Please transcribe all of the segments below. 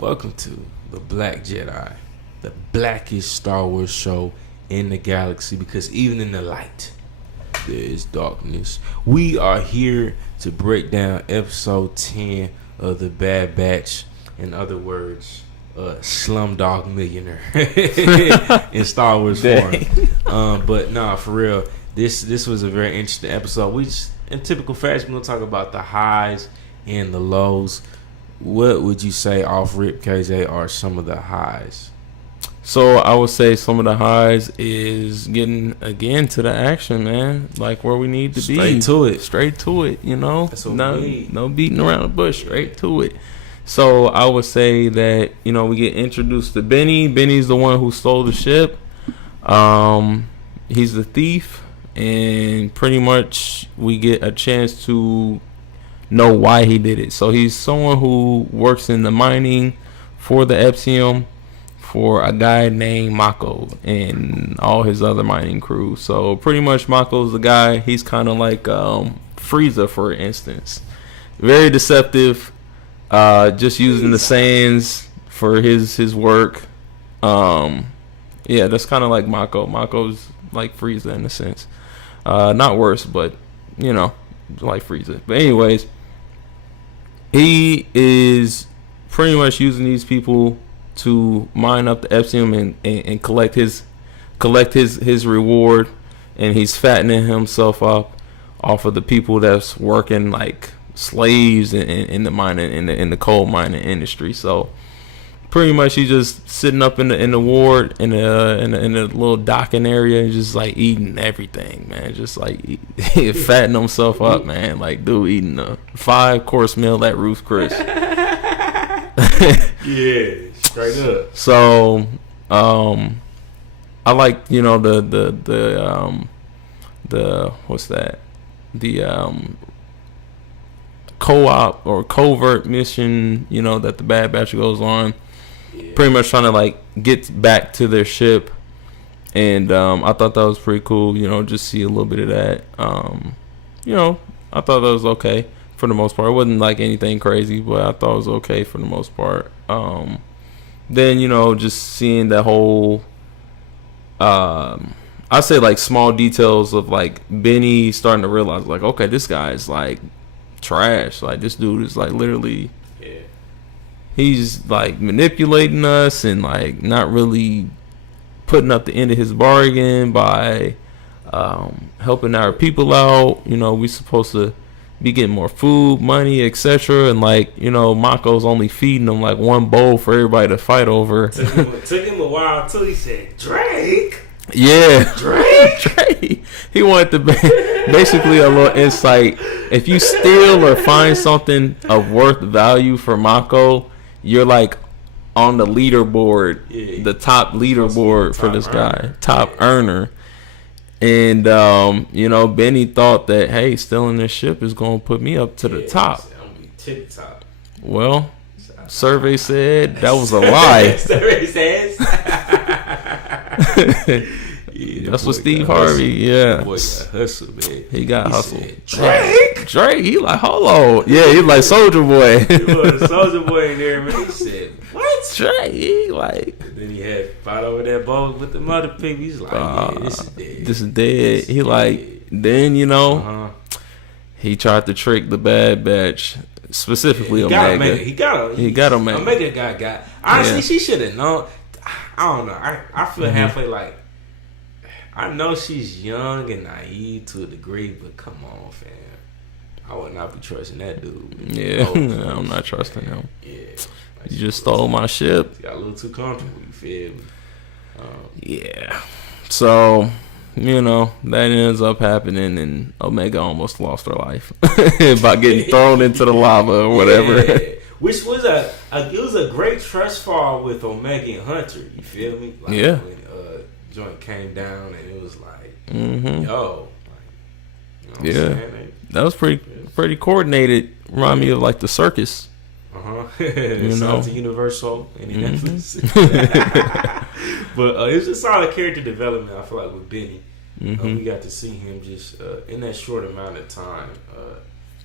Welcome to the Black Jedi, the blackest Star Wars show in the galaxy, because even in the light, there is darkness. We are here to break down episode 10 of The Bad Batch. In other words, Slumdog Millionaire in Star Wars form. But nah, for real, this was a very interesting episode. We just, in typical fashion, we'll talk about the highs and the lows. What would you say off rip, KJ, are some of the highs? So I would say some of the highs is getting again to the action, man. Like where we need to be. Straight to it, you know. That's what we need. No beating around the bush, straight to it. So I would say that, you know, we get introduced to Benny. Benny's the one who stole the ship. He's the thief, and pretty much we get a chance to know why he did it. So he's someone who works in the mining for the Epsilon for a guy named Mako and all his other mining crew. So pretty much Mako's the guy. He's kind of like Frieza, for instance. Very deceptive. Just using the sands for his work. Yeah, that's kind of like Mako. Mako's like Frieza in a sense. Not worse, but you know, like Frieza. But anyways, he is pretty much using these people to mine up the Epsilon and collect his reward, and he's fattening himself up off of the people that's working like slaves in the mining in the coal mining industry. So pretty much he's just sitting up in the ward in a little docking area and just like eating everything, man. Just like fattening himself up, man. Like dude eating a 5-course meal at Ruth's Chris. Yeah, straight up. So I like, you know, the what's that? The co-op or covert mission, you know, that the Bad Batch goes on. Yeah. Pretty much trying to like get back to their ship, and I thought that was pretty cool. You know, just see a little bit of that. You know, I thought that was okay for the most part. It wasn't like anything crazy, but I thought it was okay for the most part. Then, you know, just seeing the whole I say like small details of like Benny starting to realize like, okay, this guy is like trash. Like this dude is like literally, yeah, he's like manipulating us and like not really putting up the end of his bargain by helping our people out. You know, we supposed to be getting more food, money, etc. And like, you know, Mako's only feeding them like one bowl for everybody to fight over. Took him a while until he said, Drake. Yeah, Drake. He wanted to basically a little insight. If you steal or find something of worth value for Mako, you're like on the leaderboard, yeah, the top leaderboard for this guy, top earner. And you know, Benny thought that, hey, stealing this ship is gonna put me up to the top. I'm gonna be tip top. Well, survey said that was a lie. Survey says. Yeah, that's what Steve Harvey. Yeah, boy got hustle, man. He got hustle. Drake. He like, hold on. Yeah, he like Soldier Boy. He was a Soldier Boy in there, man. He said, what? Drake. He like. And then he had fought over that boat with the mother people. He's like, yeah, this is dead. This is dead. He like, then you know, he tried to trick the Bad Batch, specifically Omega. He got Omega. Omega got. Honestly, she should have known. I don't know. I feel halfway like, I know she's young and naive to a degree, but come on, fam. I would not be trusting that dude. Yeah, I'm not trusting him. Yeah. Like you just stole my ship. Got a little too comfortable, you feel me? Yeah. So, you know, that ends up happening, and Omega almost lost her life by getting thrown into the lava or whatever. Yeah. Which was it was a great trust fall with Omega and Hunter. You feel me? Like, yeah. When joint came down and it was like, mm-hmm. yo, like, you know what I'm saying? That was pretty coordinated. Remind me of like the circus. You know, to Universal and Netflix. But it was a solid character development. I feel like with Benny, we got to see him just in that short amount of time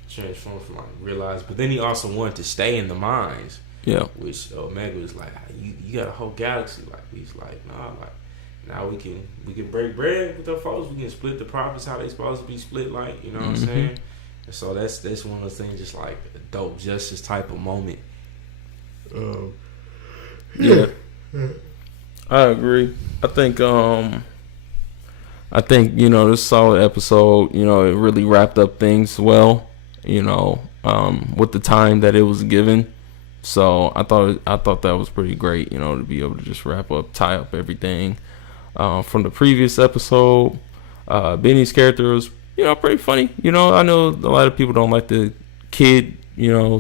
transform from like realize. But then he also wanted to stay in the mines Yeah. Which Omega was like, you got a whole galaxy. Like he's like, nah, like now we can break bread with our folks. We can split the profits how they supposed to be split. Like, you know what I'm saying? And so that's one of those things, just like a dope justice type of moment. Yeah. I agree. I think this solid episode, it really wrapped up things well, with the time that it was given. So I thought that was pretty great, to be able to just tie up everything. From the previous episode, Benny's character was, pretty funny. I know a lot of people don't like the kid,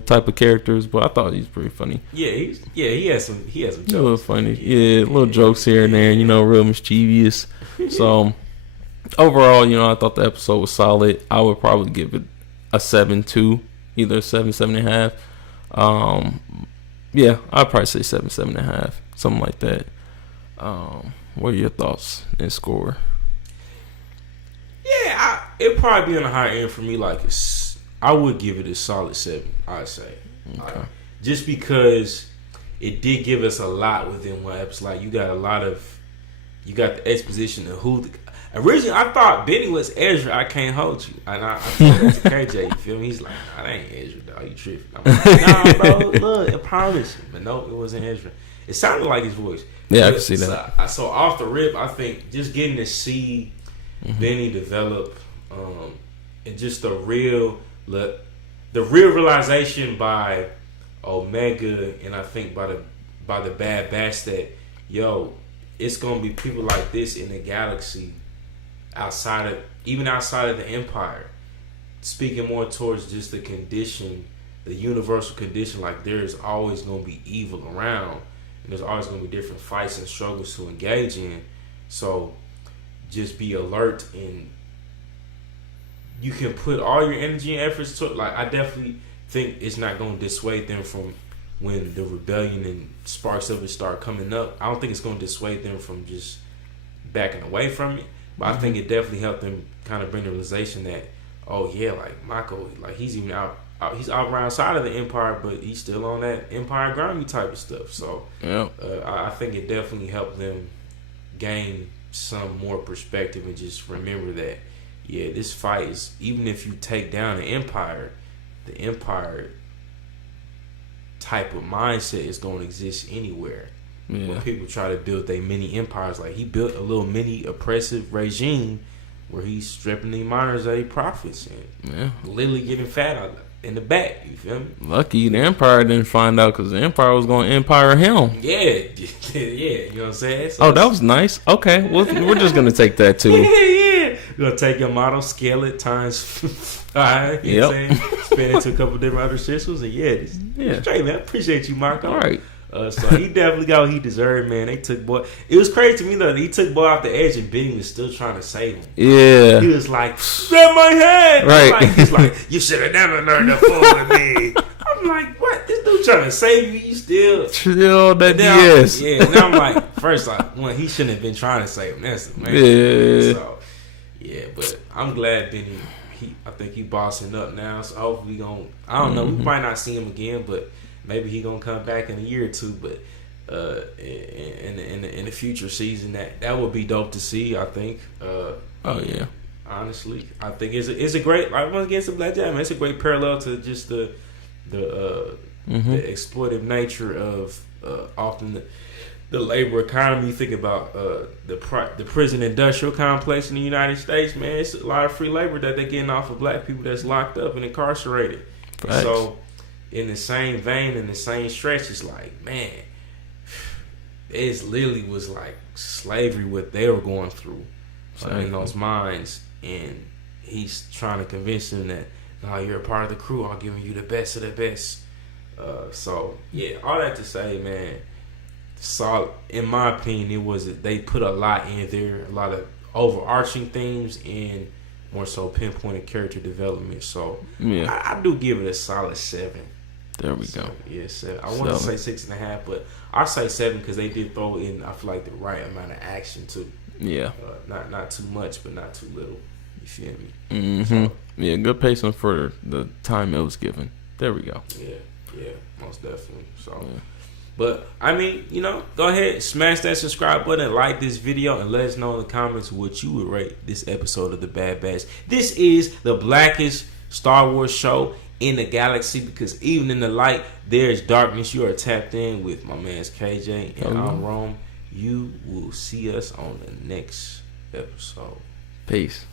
type of characters, but I thought he was pretty funny. Yeah, he has some jokes. A little funny, little jokes here and there, real mischievous. So overall, I thought the episode was solid. I would probably give it a 7.2, either 7.5. Yeah, I'd probably say 7.5, something like that. What are your thoughts and score? Yeah, it'd probably be on the higher end for me. Like, I would give it a solid 7. I'd say, just because it did give us a lot within one episode. Like, you got the exposition of who. Originally, I thought Benny was Ezra. I can't hold you, and I told that to KJ. You feel me? He's like, nah, that ain't Ezra, dog. You tripping? I'm like, nah, bro. Look, I promise you. But no, it wasn't Ezra. It sounded like his voice. Yeah, I can see that. So off the rip, I think just getting to see Benny develop, and just the real realization by Omega, and I think by the Bad Batch that, it's gonna be people like this in the galaxy, outside of the Empire, speaking more towards just the condition, the universal condition. Like, there's always gonna be evil around. And there's always going to be different fights and struggles to engage in. So just be alert, and you can put all your energy and efforts to it. Like, I definitely think it's not going to dissuade them from when the rebellion and sparks of it start coming up. I don't think it's going to dissuade them from just backing away from it. But I think it definitely helped them kind of bring the realization that, oh yeah, like Mako, like he's even he's out around side of the Empire, but he's still on that Empire grimy type of stuff. So I think it definitely helped them gain some more perspective and just remember that, this fight is, even if you take down the Empire type of mindset is going to exist anywhere. When people try to build their mini empires, like he built a little mini oppressive regime where he's stripping the miners of their profits and literally getting fat out of it. In the back, you feel me? Lucky the Empire didn't find out, because the Empire was going to empire him. Yeah, you know what I'm saying? So that was nice. Okay, we're just going to take that too. Yeah. We're going to take your model, scale it times 5, you know what I'm saying? Spin it to a couple different other systems, and straight, man. I appreciate you, Marco. All right. So he definitely got what he deserved, man. They took boy. It was crazy to me though. He took boy off the edge, and Benny was still trying to save him. Yeah. He was like, "Grab my head!" Right. He's like, "You should have never learned to fool with me." I'm like, "What? This dude trying to save you? You still that yes." Yeah. Now I'm like, first, one, he shouldn't have been trying to save him. That's the man. Yeah. So, but I'm glad Benny. I think he bossing up now. So hopefully, I don't know. We might not see him again, but. Maybe he gonna come back in a year or two, but in the future season, that would be dope to see. I think. Honestly, I think it's a great. Like, once again, it's a TheBlackJedi, man. It's a great parallel to just the exploitive nature of often the labor economy. You think about the prison industrial complex in the United States, man. It's a lot of free labor that they're getting off of black people that's locked up and incarcerated. So. In the same vein, in the same stretch, it's like, man, it literally was like slavery, what they were going through in those mines. And he's trying to convince them that, no, you're a part of the crew. I'm giving you the best of the best. So, all that to say, man, solid. In my opinion, they put a lot in there, a lot of overarching themes and more so pinpointed character development. So, I do give it a solid 7. There we go. Yeah, 7. I want to say 6.5, but I say 7 because they did throw in, I feel like, the right amount of action too. Yeah. Not too much, but not too little. You feel me? Mm-hmm. So, good pacing for the time it was given. There we go. Yeah. Yeah, most definitely. So, Yeah. but I mean, go ahead, smash that subscribe button, like this video, and let us know in the comments what you would rate this episode of The Bad Batch. This is the blackest Star Wars show in the galaxy, because even in the light, there's darkness. You are tapped in with my man's KJ, and I'm Rome. You will see us on the next episode. Peace.